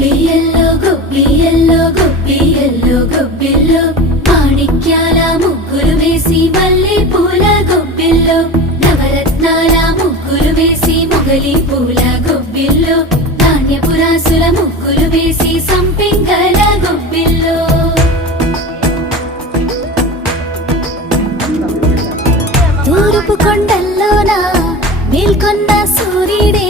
గొబ్బియల్లో గొబ్బియల్లో గొబ్బియల్లో గొబ్బిల్లో మాణిక్యాల ముగ్గులు వేసి మల్లె పూల గొబ్బిల్లో నవరత్నాల ముగ్గులు వేసి మొగలి పూల గొబ్బిల్లో ధాన్యపురాసుల ముగ్గులు వేసి సంపెంగల గొబ్బిల్లో తూర్పు కొండల్లోన మేల్కొన్న సూర్యుడే